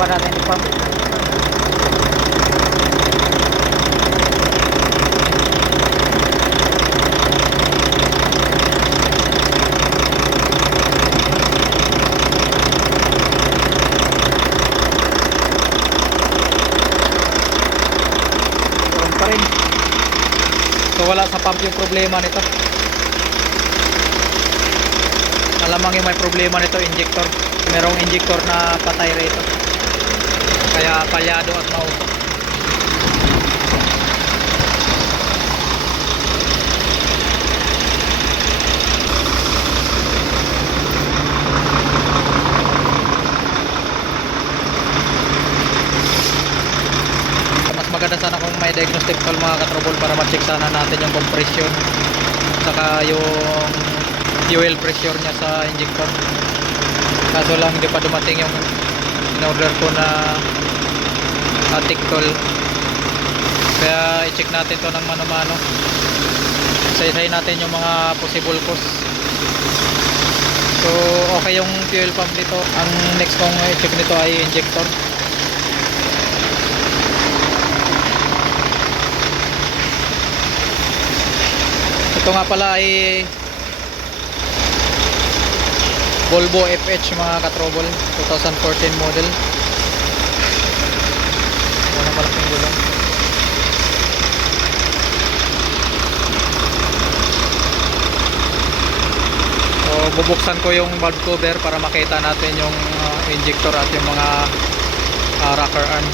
subukan natin i-pump. Ganoon pa rin. So wala sa pump yung problema nito. Malamang yung may problema nito injector. Merong injector na patay rito, kaya palyado at mausok. Mas maganda sana kung may diagnostic tool mga katrobol para ma-check sana natin yung compression saka yung fuel pressure niya sa injector. Kaso lang hindi pa dumating yung in-order ko na attic tool, kaya i-check natin to ng mano-mano. Isa-isahin natin yung mga possible cause. So okay yung fuel pump dito. Ang next kong i-check nito ay injector. Ito nga pala ay Volvo FH mga katrobol, 2014 model. Walang malaking gulong. So bubuksan ko yung valve cover para makita natin yung injector at yung mga rocker arm.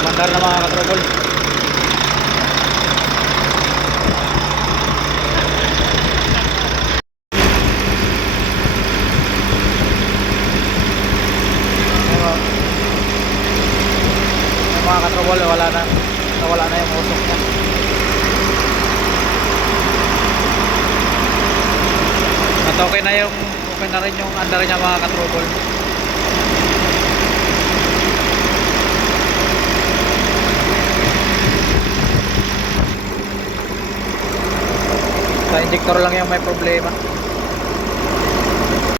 Mandar na mga katrobol. Yung mga katrobol, wala na. Nawala na yung usok niya. At okay na yung okay na rin yung andar niya mga katrobol. Sa injector lang yung may problema.